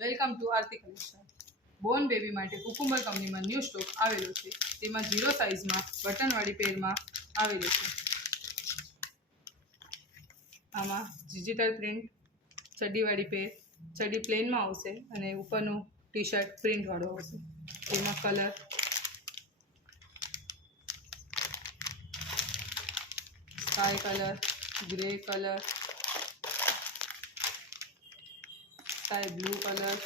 Welcome to Aarti collection. Born baby માટે કુકુંબર કંપનીમાં new stock આવેલો છે. તેમાં 0 સાઇઝમાં બટનવાળી પેરમાં આવેલું છે. આમાં ડિજિટલ પ્રિન્ટ ચડ્ડીવાળી પેર, ચડ્ડી પ્લેનમાં આવશે અને ઉપરનું ટી શર્ટ પ્રિન્ટવાળું આવશે. તેમાં colour sky colour, grey colour, sky blue colour,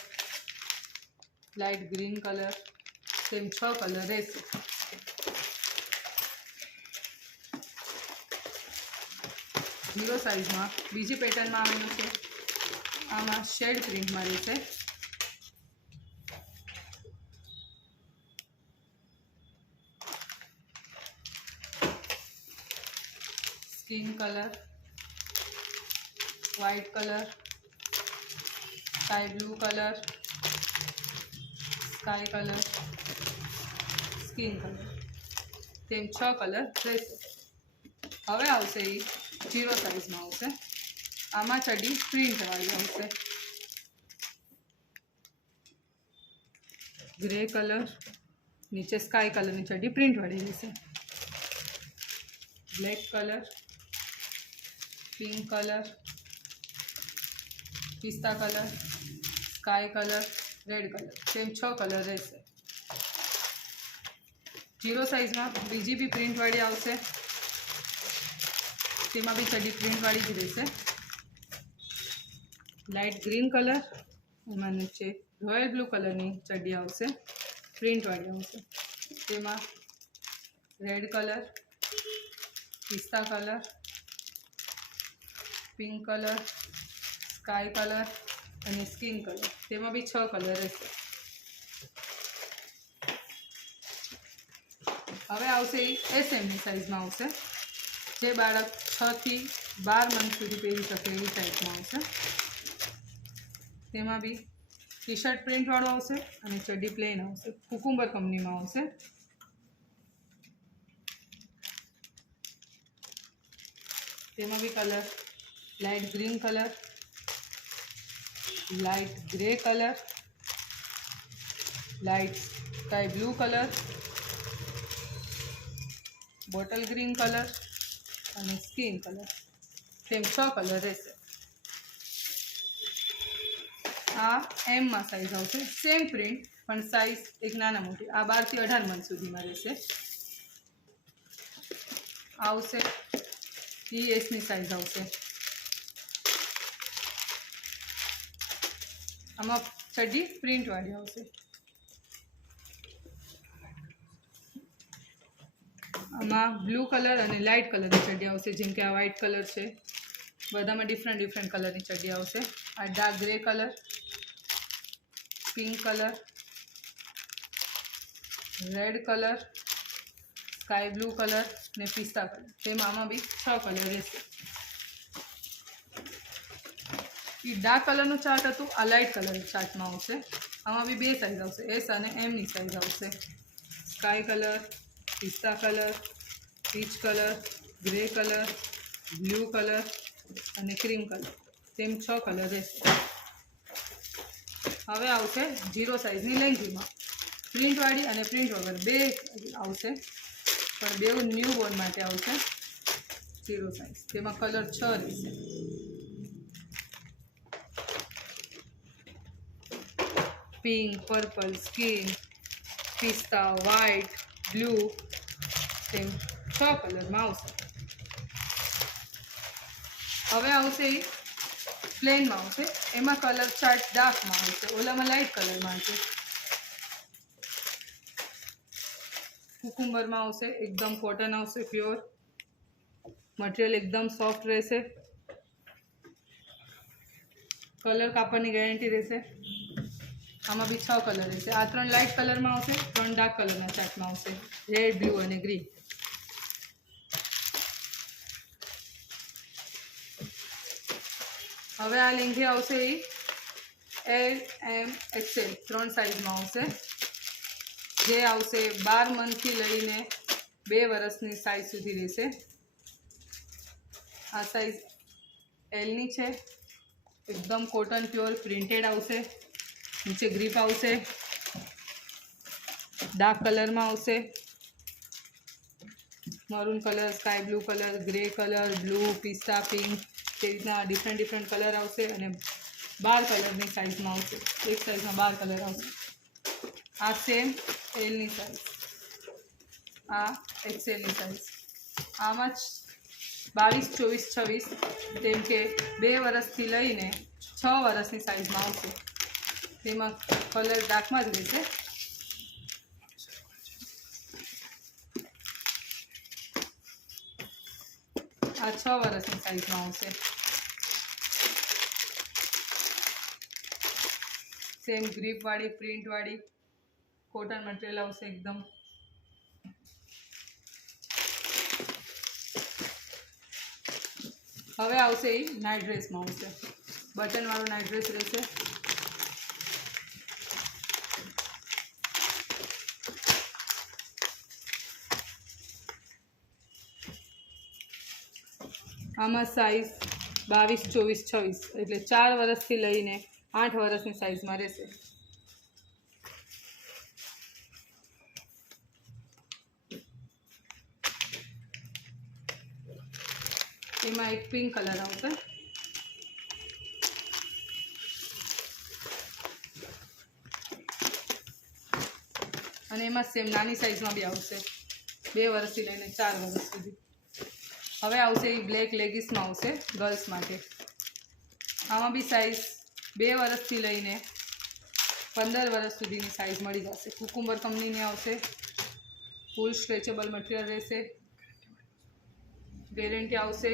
light green colour, તેમ 6 કલર રહેશે. ઝીરો સાઇઝમાં બીજી પેટર્નમાં આવેલું છે. આમાં શેડ પ્રિન્ટમાં રહેશે. Skin colour, white colour, sky blue colour, sky colour, skin colour, તેમ 6 કલર રહેશે. હવે આવશે એ 0 સાઇઝમાં આવશે. આમાં ચડ્ડી પ્રિન્ટવાળી આવશે. ગ્રે કલર, નીચે સ્કાય કલરની ચડ્ડી પ્રિન્ટવાળી રહેશે. બ્લેક કલર, પિંક કલર, પિસ્તા colour, sky colour, red colour, તેમ 6 કલર રહેશે. 0 સાઇઝમાં બીજી બી પ્રિન્ટવાળી આવશે. તેમાં બી ચડ્ડી પ્રિન્ટવાળી જ રહેશે. લાઇટ ગ્રીન કલર, એમાં નીચે રોયલ બ્લુ કલરની ચડ્ડી આવશે, પ્રિન્ટવાળી આવશે. તેમાં રેડ કલર, પિસ્તા colour, pink colour, sky colour અને સ્કિન કલર, તેમાં બી 6 કલર રહેશે. હવે આવશે એ એસએમની સાઇઝમાં આવશે. જે બાળક 6 થી 12 મંથ સુધી પહેરી શકે એવી સાઇઝમાં આવશે. તેમાં બી ટી શર્ટ પ્રિન્ટવાળું આવશે અને ચડ્ડી પ્લેન આવશે. કુકુંબર કંપનીમાં આવશે. તેમાં બી colour light green colour, light grey colour, light sky blue colour, bottle green colour અને સ્કિન કલર, તેમ 6 કલર રહેશે. આ એમમાં સાઇઝ આવશે. સેમ પ્રિન્ટ પણ સાઇઝ એક નાના મોટી. આ 12 થી 18 મંથ સુધીમાં રહેશે. આવશે એસની સાઇઝ આવશે. આમાં ચડ્ડી પ્રિન્ટવાળી આવશે. આમાં બ્લુ કલર અને લાઇટ કલરની ચડ્ડી આવશે. જેમ કે આ વ્હાઇટ કલર છે, બધામાં ડિફરન્ટ કલરની ચડ્ડી આવશે. આ dark grey colour, pink colour, red colour, sky blue colour ને પિસ્તા કલર, તેમાં આમાં બી 6 કલર રહેશે. એ ડાર્ક કલરનું ચાર્ટ હતું, આ લાઇટ કલરનું ચાર્ટમાં આવશે. આમાં બી 2 સાઇઝ આવશે, એસ અને એમની સાઇઝ આવશે. સ્કાય કલર, પિસ્તા colour, peach colour, grey colour, blue colour અને ક્રીમ કલર, તેમ 6 કલર રહેશે. હવે આવશે 0 સાઇઝની લેંગીમાં. પ્રિન્ટવાળી અને પ્રિન્ટ વગર 2 આવશે, પણ બેઉ ન્યૂ બોર્ન માટે આવશે 0 સાઇઝ. તેમાં કલર 6 રહેશે. પિંક, પર્પલ, સ્કિન, પિસ્તા, વ્હાઇટ, બ્લુ, તેમ 6 કલરમાં આવશે. હવે આવશે એ પ્લેનમાં આવશે. એમાં કલર ચાર્ટ ડાર્કમાં આવશે, ઓલામાં લાઇટ કલરમાં આવશે. કુકુંબરમાં આવશે. એકદમ કોટન આવશે, પ્યોર મટીરિયલ, એકદમ સોફ્ટ રહેશે. કલર કાપડની ગેરંટી રહેશે. આમાં બી 6 કલર રહેશે. આ 3 લાઇટ કલરમાં આવશે, 3 ડાર્ક કલરના ચાર્ટમાં આવશે, રેડ, બ્લુ અને ગ્રીન. હવે આ લેંઘી આવશે એ એલ, એમ, એક્સેલ 3 સાઇઝમાં આવશે. જે આવશે 12 મંથથી લઈને 2 વર્ષની સાઇઝ સુધી રહેશે. આ સાઇઝ એલની છે. एकदम कॉटन प्योर प्रिंटेड आवशे। નીચે ગ્રીપ આવશે, ડાર્ક કલરમાં આવશે, maroon colour, sky blue colour, grey colour, blue, પિસ્તા પિંક, તે રીતના ડિફરન્ટ કલર આવશે અને 12 કલરની સાઇઝમાં આવશે. એક સાઇઝમાં 12 કલર આવશે. આ સેમ એલની સાઇઝ, આ એક્સેલની સાઇઝ. આમાં જ 22, 24, 26 જેમ કે 2 વર્ષથી લઈને 6 વર્ષની સાઇઝમાં આવશે. તેમાં કલર ડાર્કમાં જ રહેશે. આ 6 વર્ષની સાઇઝમાં આવશે. સેમ ગ્રીપવાળી, પ્રિન્ટવાળી કોટન મટીરિયલ આવશે એકદમ. હવે આવશે એ નાઇટ ડ્રેસમાં આવશે. બટનવાળો નાઇટ ડ્રેસ રહેશે. આમાં સાઇઝ 22, 24, 26 એટલે 4 વર્ષથી લઈને 8 વર્ષની સાઇઝમાં રહેશે. એમાં એક પિંક કલર આવશે. અને એમાં સેમ નાની સાઇઝમાં બી આવશે, 2 વર્ષથી લઈને 4 વર્ષ સુધી. હવે આવશે એ બ્લેક લેગીસમાં આવશે ગર્લ્સ માટે. આમાં બી સાઇઝ 2 વર્ષથી લઈને 15 વર્ષ સુધીની સાઇઝ મળી જશે. કુકુંબર કંપનીની આવશે. ફૂલ સ્ટ્રેચેબલ મટીરિયલ રહેશે. ગેરંટી આવશે.